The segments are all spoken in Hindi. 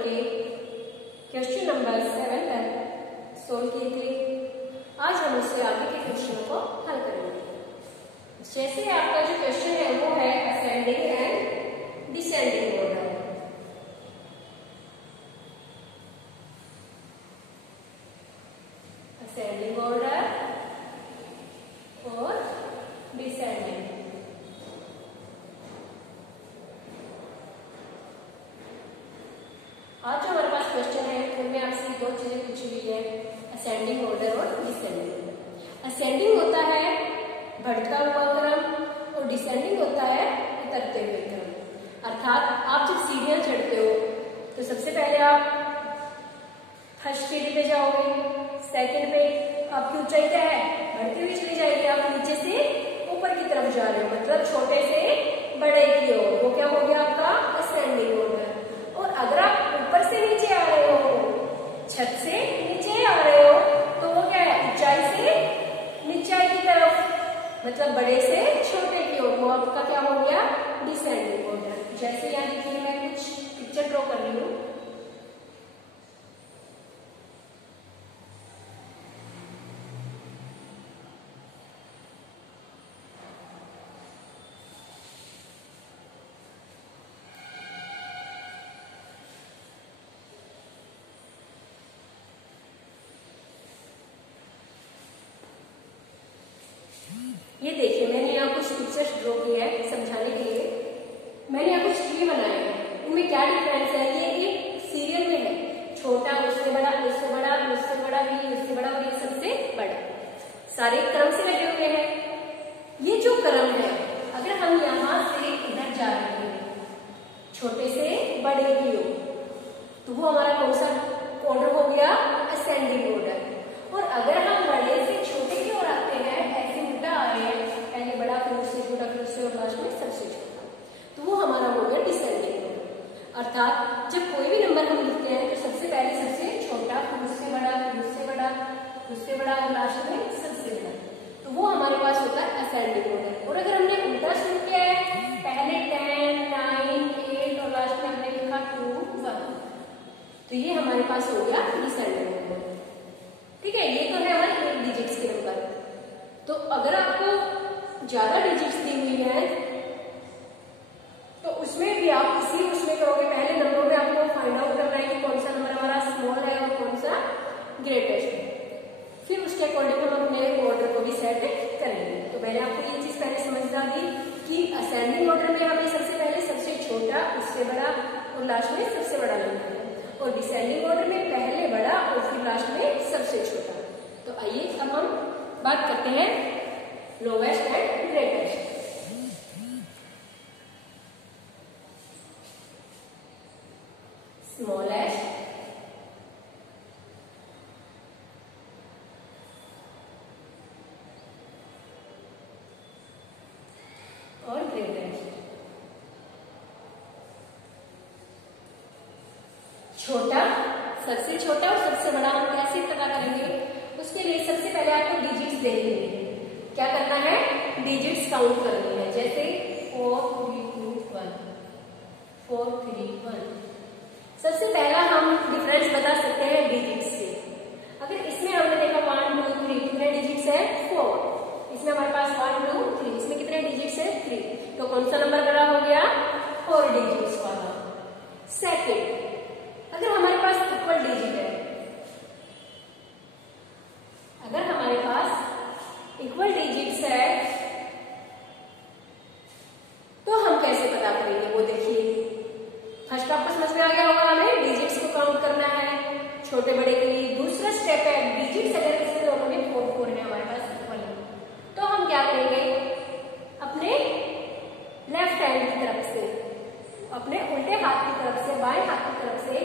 के क्वेश्चन नंबर 7 तक सोल्व किए थे। आज हम इससे आगे के क्वेश्चनों को हल करेंगे। जैसे आपका जो क्वेश्चन है वो है ascending and descending order. Ascending order और डिसेंडिंग। आज जो हमारे पास क्वेश्चन है उनमें आपसे दो चीजें पूछी हुई है, असेंडिंग ऑर्डर और डिसेंडिंग। असेंडिंग होता है बढ़ता हुआ क्रम और डिसेंडिंग होता है उतरते हुए क्रम। अर्थात आप जब सीढ़ियां चढ़ते हो तो सबसे पहले आप फर्स्ट सीढ़ी पे जाओगे, सेकंड पे आपकी ऊंचाई क्या है, बढ़ती हुई चली जाएगी। आप नीचे से ऊपर की तरफ जा रहे हो, मतलब छोटे से बड़े की ओर, वो क्या हो गया आपका असेंडिंग ऑर्डर। और अगर आप ऊपर से नीचे आ रहे हो, छत से नीचे आ रहे हो, तो वो क्या है ऊंचाई से नीचाई की तरफ, मतलब बड़े से छोटे की ओर, वो आपका क्या हो गया डिसेंडिंग ऑर्डर। जैसे यहाँ देखिए मैं कुछ पिक्चर ड्रॉ कर रही हूँ। ये देखिए मैंने यहाँ कुछ पिक्चर्स ड्रॉ किया है समझाने के लिए। मैंने यहाँ कुछ ट्री बनाए हैं, इनमें क्या डिफरेंस है, ये एक सीरियल में है, छोटा उससे बड़ा, उससे बड़ा, उससे बड़ा, भी उससे बड़ा और ये सबसे बड़ा, सारे क्रम से लगे हुए हैं। ये जो क्रम है, अगर हम यहाँ से इधर जा रहे हैं छोटे से बड़े की ओर, तो वो हमारा कौन सा ऑर्डर हो गया असेंडिंग ऑर्डर। और अगर हम बड़े से छोटे की ओर आते हैं, ऐसे उल्टा आ रहे हैं, पहले बड़ा फिर उससे छोटा फिर उससे और लास्ट में सबसे छोटा, तो वो हमारा हो गया डिसेंडिंग ऑर्डर। अर्थात जब कोई भी नंबर हम लिखते हैं तो सबसे पहले सबसे छोटा, फिर उससे बड़ा, फिर उससे बड़ा, उससे बड़ा और लास्ट में सबसे बड़ा, तो वो हमारे पास होता है असेंडिंग ऑर्डर। और अगर हमने उल्टा शुरू किया है, पहले 10, 9, 8 और लास्ट में हमने लिखा 2, 1, तो ये हमारे पास हो गया डिसेंडिंग ऑर्डर। ठीक है, ये तो है हमारे 8 डिजिट्स के नंबर। तो अगर आपको ज्यादा डिजिट्स दी हुई है तो उसमें भी आप इसी उसमें करोगे, पहले नंबरों में आपको फाइंड आउट करना है कि कौन सा नंबर हमारा स्मॉल है और कौन सा ग्रेटेस्ट है। फिर उसके अकॉर्डिंग हम अपने ऑर्डर को भी सेट करेंगे। तो मैंने आपको ये चीज पहले समझा दी कि असेंडिंग ऑर्डर में हमें सबसे पहले सबसे छोटा, उससे बड़ा और लास्ट में सबसे बड़ा लेना है, और डिसेंडिंग ऑर्डर में पहले बड़ा और फिर लास्ट में सबसे छोटा। तो आइए अब हम बात करते हैं लोवेस्ट एंड ग्रेटेस्ट। स्मॉलेस्ट और ग्रेटेस्ट। छोटा, सबसे छोटा और सबसे बड़ा हम कैसे पता करेंगे, उसके लिए सबसे पहले आपको डिजिट्स देखनी है। क्या करना है, डिजिट्स काउंट करनी है। जैसे 4, 3, 2, 1, 4, 3, 1। सबसे पहला हम डिफरेंस बता सकते हैं डिजिट्स से। अगर इसमें हमने देखा 1, 2, 3, कितने डिजिट्स है 4, इसमें हमारे पास 1, 2, 3, इसमें कितने डिजिट्स है 3, तो कौन सा नंबर बड़ा हो गया 4 डिजिट्स वाला। सेकेंड, अगर हमारे पास इक्वल डिजिट है, अगर हमारे पास इक्वल डिजिट्स है तो हम कैसे पता करेंगे, वो देखिए। फर्स्ट आपको समझ में आ गया होगा, हमें डिजिट्स को काउंट करना है छोटे बड़े के लिए। दूसरा स्टेप है डिजिट्स अगर इसके दोनों में 4, 4 है, हमारे पास इक्वल है, तो हम क्या करेंगे, अपने लेफ्ट हैंड की तरफ से, अपने उल्टे हाथ की तरफ से, बाएं हाथ की तरफ से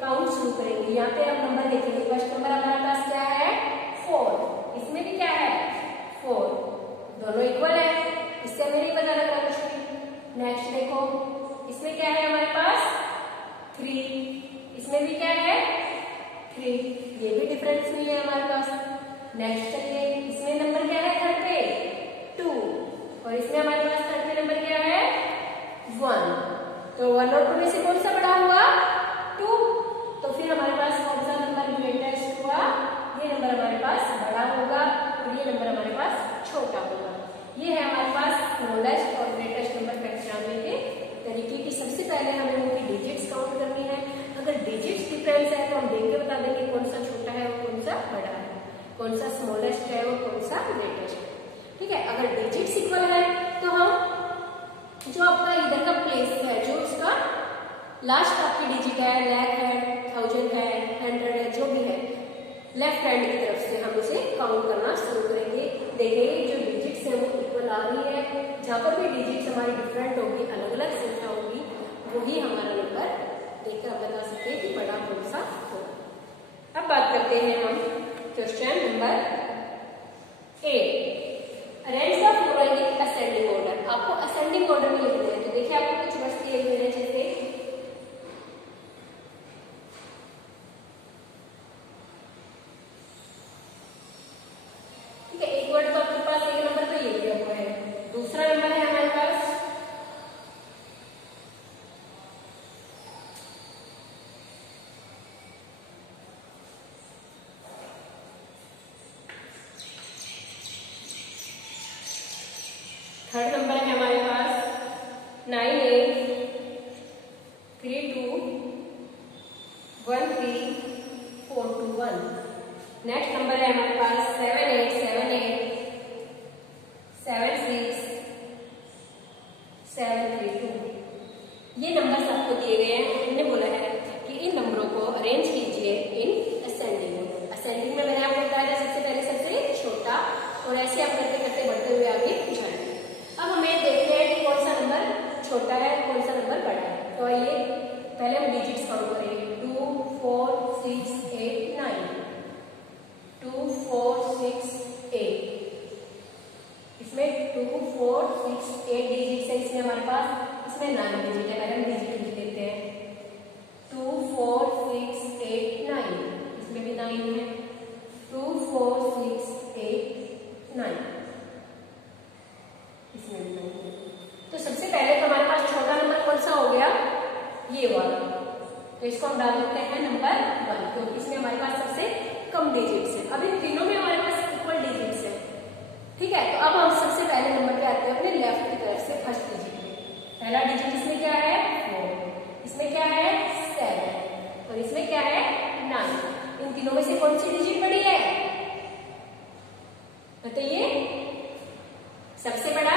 काउंट शुरू करेंगे। यहाँ पे हम नंबर देखेंगे, फर्स्ट नंबर हमारे पास क्या है 4, इसमें भी क्या है 4, दोनों इक्वल है, इससे हमें नहीं पता लग रहा कुछ भी। नेक्स्ट देखो, इसमें क्या है हमारे पास 3, इसमें भी क्या है 3, ये भी डिफरेंस नहीं है हमारे पास। नेक्स्ट चलिए, इसमें नंबर क्या है थर्ड पे 2, और इसमें हमारे पास थर्ड पे नंबर क्या है 1, तो 1 और 2 में से कौन सा बड़ा हुआ 2, इसका ग्रेटेस्ट है। ठीक है, अगर डिजिट्स इक्वल है तो हम जो आपका इधर का प्लेस है, जो उसका लास्ट आपकी डिजिट है, लाख है, 1000 है, 100 है, जो भी है, लेफ्ट हैंड की तरफ से हम उसे काउंट करना शुरू करेंगे। देखेंगे जो डिजिट्स है वो इक्वल आ रही है। जहां पर भी डिजिट्स हमारी डिफरेंट होगी, अलग अलग संख्या होगी, वही हमारा नंबर देखकर आप बता सकते हैं कि बड़ा कौन सा होगा। अब बात करते हैं हम question number 8। Arrange the following in ascending order. आपको असेंडिंग ऑर्डर में लिखना है। तो देखिए आपको कुछ वर्ड्स दिए हुए हैं, जैसे ठीक है, एक वर्ड तो आपके पास एक नंबर पे ये दिया हुआ है, दूसरा नंबर है हमारे पास थर्ड नंबर है हमारे पास 9832134241। नेक्स्ट नंबर है हमारे पास 787876 ये नंबर आपको दिए गए हैं। हमने बोला है कि इन नंबरों को अरेंज कीजिए इन असेंडिंग ऑर्डर। असेंडिंग में मैंने आपको बताया था सबसे पहले सबसे छोटा, और ऐसे आप करते करते बढ़ते हुए आगे जाएंगे। अब हमें देखते हैं कि कौन सा नंबर छोटा है, कौन सा नंबर बड़ा है। तो आइए पहले हम डिजिट्स काउंट करेंगे। 2 4 6 8 9 2 4 6 8। इसमें 2 4 6 8 डिजिट है। इसमें हमारे पास इसमें 9 डिजिट है। पहले हम डिजिट लिख देते हैं। 2 4 6 8 9। इसमें भी 9 है। 2 4 6 8 9। इसमें भी 9 है। तो सबसे पहले तो हमारे पास छोटा नंबर कौन सा हो गया, ये वाला। तो इसको हम डाल देते हैं नंबर 1, क्योंकि इसमें हमारे पास सबसे कम डिजिट्स है। अब इन तीनों में हमारे पास इक्वल डिजिट्स है। ठीक है, तो अब हम सबसे पहले नंबर पे आते हैं अपने लेफ्ट की तरफ से, फर्स्ट डिजिट में। पहला डिजिट इसमें क्या है 4, इसमें क्या है 7, और इसमें क्या है 9। इन तीनों में से कौन सी डिजिट बड़ी है बताइए। सबसे बड़ा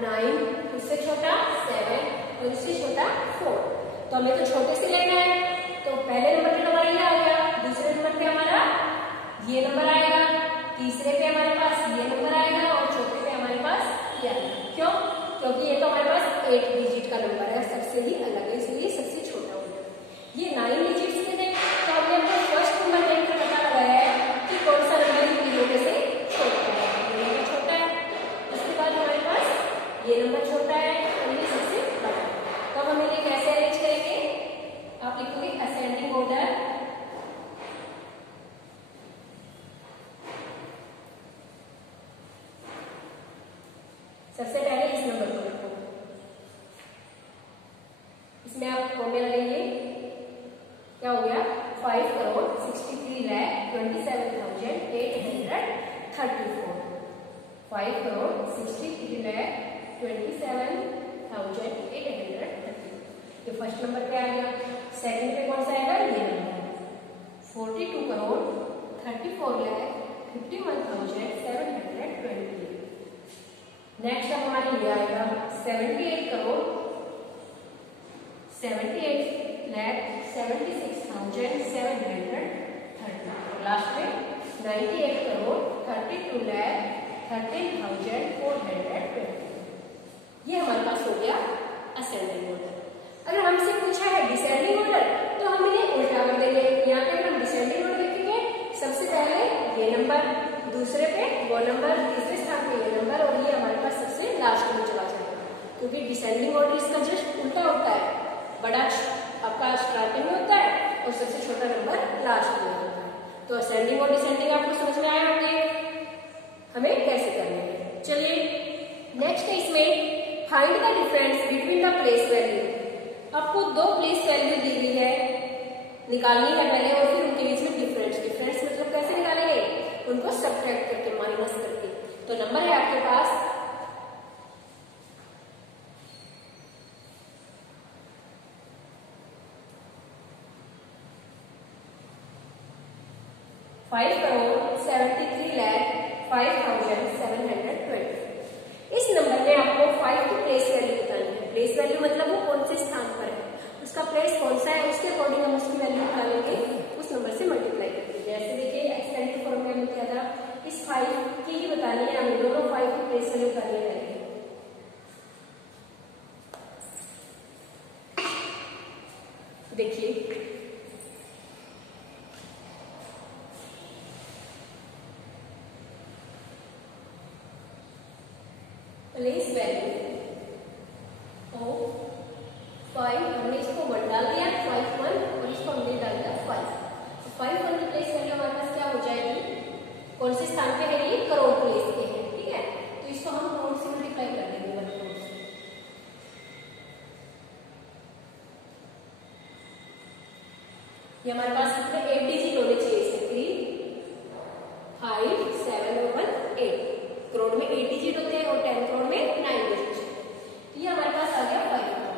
9, उससे छोटा 7, और उससे छोटा 4। तो हमें तो छोटे से लेना है। तो पहले नंबर पे हमारा ये आ गया, दूसरे नंबर पे हमारा ये नंबर आएगा, तीसरे पे हमारे पास ये नंबर आएगा, और चौथे पे हमारे पास ये आएगा। क्यों? क्योंकि ये तो हमारे पास 8 डिजिट का नंबर है, सबसे ही अलग है, इसलिए सबसे छोटा होगा। ये 9 डिजिट्स के थे। तो हमने अपना फर्स्ट नंबर देखकर पता लगाया है कि कौन सा नंबर इन तीनों में से छोटा है। ये नंबर छोटा है, उसके बाद हमारे पास ये नंबर छोटा है, और ये सबसे बड़ा है। तो हम इन्हें कैसे अरेंज करेंगे, आप लिखोगे असेंडिंग ऑर्डर। सबसे पहले इस नंबर को लिखो, इसमें आप कॉमे लगाइए। क्या हो गया 5,63,27,834। 5,63,27,834 ये फर्स्ट नंबर पे आ गया। सेकंड पे कौन सा आएगा, ये नंबर 42,34,51,728। नेक्स्ट अब हमारे ये आएगा 78,76,730। लास्ट में 98,32,13,420। ये हमारे पास हो गया असेंडिंग ऑर्डर। अगर हमसे पूछा है डिसेंडिंग ऑर्डर, तो हम इन्हें उल्टा कर देंगे। यहाँ पे हम डिसेंडिंग ऑर्डर लिखेंगे, सबसे पहले ये नंबर, दूसरे पे वो नंबर, तीसरे स्थान पे ये नंबर, और ये हमारे पास सबसे लास्ट में चला जाएगा। क्योंकि डिसेंडिंग ऑर्डर इसका जस्ट उल्टा होता है। बड़ा आपका स्टार्टिंग में होता है, और सबसे छोटा नंबर लास्ट में होता है। तो असेंडिंग और डिसेंडिंग आपको समझ में आए होंगे हमें कैसे करना है। चलिए नेक्स्ट है इसमें find the difference between the place value. आपको 2 प्लेस वैल्यू दी गई है, निकालनी है पहले, और फिर उनके बीच में डिफरेंस। डिफरेंस मतलब कैसे निकालेंगे, उनको सब्ट्रैक्ट करके, माइनस करके। तो नंबर है आपके पास 5,73,73,000 5720। इस नंबर में आपको 5 की प्लेस वैल्यू बतानी है। प्लेस वैल्यू मतलब वो कौन से स्थान पर है, उसका प्लेस कौन सा है, उसके अकॉर्डिंग हम उसकी वैल्यू निकालेंगे, उस नंबर से मल्टीप्लाई करते हैं। जैसे देखिए एक्सटेंडेड फॉर्म में हमें क्या था, इस 5 की ही बतानी है, हमें दोनों 5 की प्लेस वैल्यू बतानी है। देखिए प्लेस वैल्यू ऑफ 5, हमने इसको 1 डाल दिया, 5 1 और इसको हमने डाल दिया 5। तो 5 1 की प्लेस वैल्यू हमारे पास क्या हो जाएगी, कौन से स्थान पे है, ये करोड़ प्लेस के हैं, ठीक है। तो इसको हम करोड़ से मल्टीप्लाई कर देंगे 1 करोड़ से। ये हमारे पास कितने 8 डिजिट होने चाहिए, 3 5 7 और 1 8। करोड़ में 8 डिजिट होते हैं और 10 करोड़ में 9 डिजिट। ये हमारे पास आ गया 5 करोड़।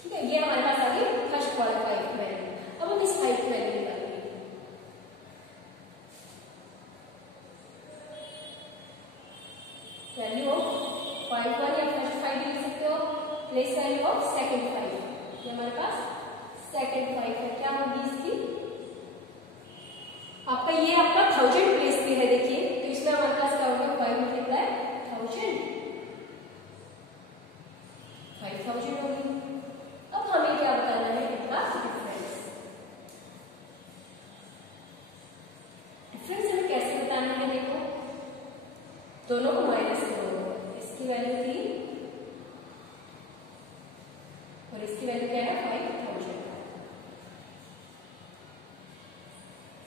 ठीक है, ये हमारे पास आ गई फर्स्ट वाला 5 वैल्यू। अब हम इस 5 की वैल्यू निकालेंगे। वैल्यू ऑफ 5 1 या फर्स्ट 5 लिख सकते हो, प्लेस वैल्यू ऑफ सेकंड 5। ये हमारे पास सेकंड 5 है, क्या होगी इसकी, आपका ये आपका 1000 प्लेस पे है। देखिए तो इसमें हमारे पास क्या होगा, 5 मल्टीप्लाई 1000 5000 होगी। अब हमें क्या बताना है, इनका डिफरेंस। डिफरेंस हमें कैसे बताना है, देखो दोनों को माइनस करो, इसकी वैल्यू 3 और इसकी वैल्यू क्या है 5000।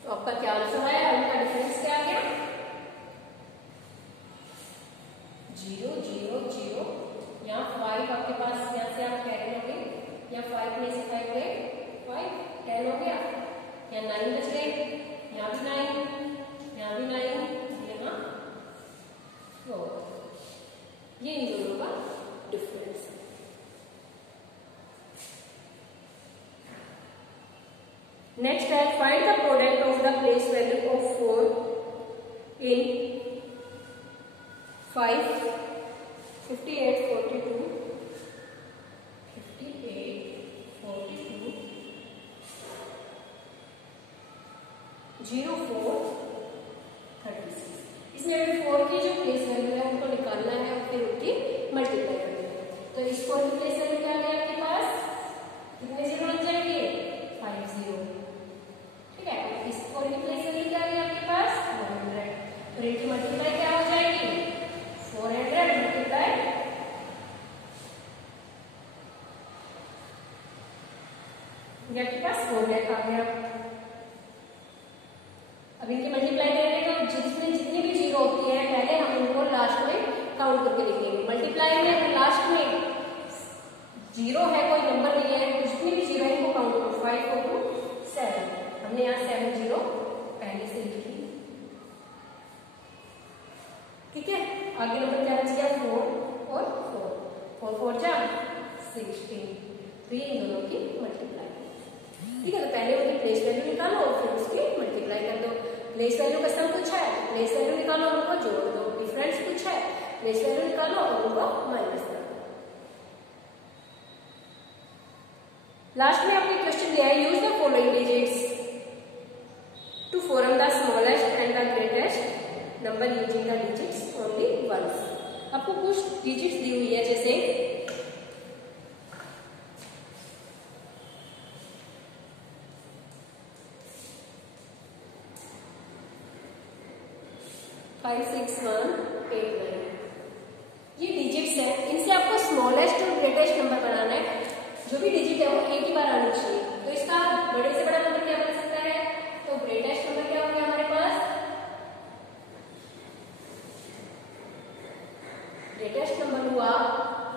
तो आपका क्या आंसर आया, इनका डिफरेंस क्या आ गया, 0 0 0। यहाँ 5 आपके पास, यहाँ से आप कैरी लोगे, यहाँ 5 में से 5 गए, 5 10 हो गया, यहाँ 9 बच गए, यहाँ भी 9, यहाँ भी 9, यहाँ 4। ये इन दोनों का डिफरेंस है। नेक्स्ट है find the product of the place value of 4 इन 5 58 42 58 42 04 36। इसमें अभी 4 की जो प्लेस वैल्यू है उनको निकालना है और फिर उनकी मल्टीप्लाई करनी है। तो इस 4 की प्लेस वैल्यू क्या आ गई आपके पास, कितने जीरो बन जाएंगे, 5 0। ठीक है, इस 4 की प्लेस वैल्यू क्या आ गई आपके पास 100। तो इनकी मल्टीप्लाई क्या हो जाएगी, 400 मल्टीप्लाई आपके पास 4 लाख आ गया। अब इनकी मल्टीप्लाई करने का जिसमें जितनी भी जीरो होती है पहले हम उनको लास्ट में काउंट करके लिखेंगे। मल्टीप्लाई में लास्ट में जीरो है, कोई नंबर नहीं है, जितनी भी जीरो है इनको काउंट करो, 5 4 2 7। हमने यहाँ 7 जीरो पहले से लिखी। ठीक है, आगे नंबर क्या बच गया 4 और 4 4 4 जा 16। तो ये इन दोनों की मल्टीप्लाई। ठीक है, तो पहले उनकी प्लेस वैल्यू निकालो और फिर उसकी मल्टीप्लाई कर दो। प्लेस वैल्यू का सम पूछा है, प्लेस वैल्यू निकालो और उनको जोड़ दो। डिफरेंस पूछा है, प्लेस वैल्यू निकालो और उनको माइनस कर दो। लास्ट में आपने क्वेश्चन दिया है, use the following digits to form the smallest and the greatest number using the digits only once. आपको कुछ डिजिट्स दी हुई है, जैसे 5 6 1 8 9। ये डिजिट्स है, इनसे आपको स्मॉलेस्ट और ग्रेटेस्ट नंबर बनाना है। जो भी डिजिट है वो एक ही बार आनी चाहिए। तो इसका बड़े से बड़ा नंबर क्या बन सकता है, तो ग्रेटेस्ट नंबर क्या हो गया हमारे पास, ग्रेटेस्ट नंबर हुआ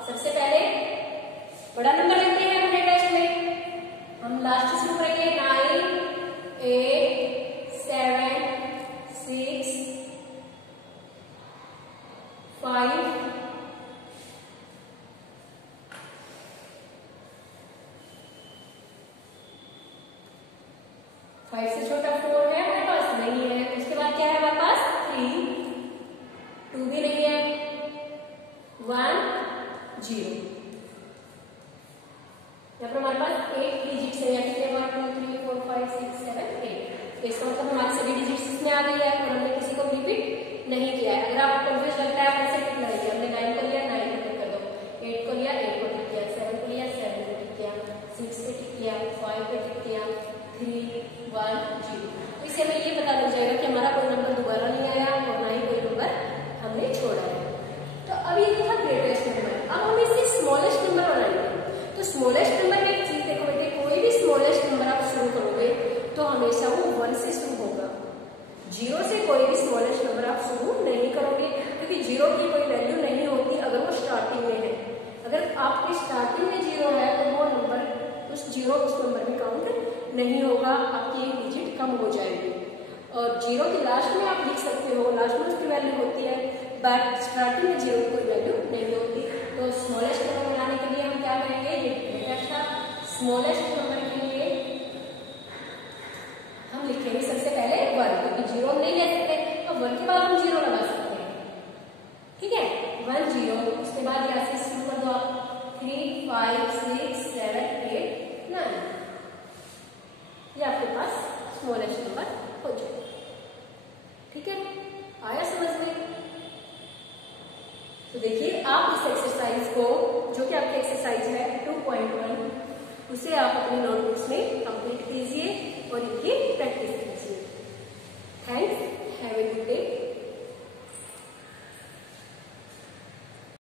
सबसे पहले बड़ा नंबर लेते हैं ग्रेटेस्ट में, हम लास्ट से शुरू करेंगे 9 8 7 6 5 4 5 से छोटा 4 है हमारे पास, नहीं है। उसके बाद क्या है हमारे पास 3, 2 भी नहीं है, 1 0। यहाँ पर हमारे पास 8 डिजिट्स है, या कितने 1 2 3 4 5 6 7 8। इसका मतलब हमारे सभी डिजिट्स इसमें आ गई है और हमने किसी को रिपीट नहीं किया है। अगर आप कंफ्यूज लगता है आप ऐसे टिक लगाइए, हमने 9 को लिया 9 को टिक कर दो, 8 को लिया 8 को टिक किया, 7 को लिया 7 को टिक किया, 6 पे टिक किया, 5 पे टिक किया, 3 1 0। तो इससे हमें ये पता लग जाएगा कि हमारा कोई नंबर दोबारा नहीं आया और ना ही कोई नंबर हमने छोड़ा है। तो अब ये था ग्रेटेस्ट नंबर। अब हम इससे स्मॉलेस्ट नंबर बनाएंगे। तो स्मॉलेस्ट नंबर में एक चीज देखो बेटे, कोई भी स्मॉलेस्ट नंबर आप शुरू करोगे तो हमेशा वो 1 से शुरू होगा। 0 से कोई भी स्मॉलेस्ट नंबर आप शुरू नहीं करोगे, क्योंकि 0 की कोई वैल्यू नहीं होती अगर वो स्टार्टिंग में है। अगर आपकी स्टार्टिंग में 0 है तो वो नंबर उस 0 उस नंबर में काउंट नहीं होगा, आपकी एक डिजिट कम हो जाएगी। और 0 के लास्ट में आप लिख सकते हो, लास्ट में उसकी वैल्यू होती है, बट स्टार्टिंग में 0 की कोई वैल्यू नहीं होती। तो स्मॉलेस्ट नंबर बनाने के लिए हम क्या करेंगे, ये ग्रेटेस्ट था। स्मॉलेस्ट नंबर के लिए हम लिखेंगे सबसे पहले 1, क्योंकि 0 हम नहीं ले सकते, तो 1 के बाद हम 0 लगा सकते हैं। ठीक है, 1 0। उसके बाद यहाँ से शुरू कर दो आप 3 5 6 7 8 9। ये आपके पास स्मॉलेस्ट नंबर हो जाएगा। ठीक है, आया समझ में? तो देखिए आप इस एक्सरसाइज को, जो कि आपकी एक्सरसाइज है 2.1, उसे आप अपनी नोटबुक्स में कंप्लीट कीजिए और इनकी प्रैक्टिस कीजिए। Thanks, have a good day.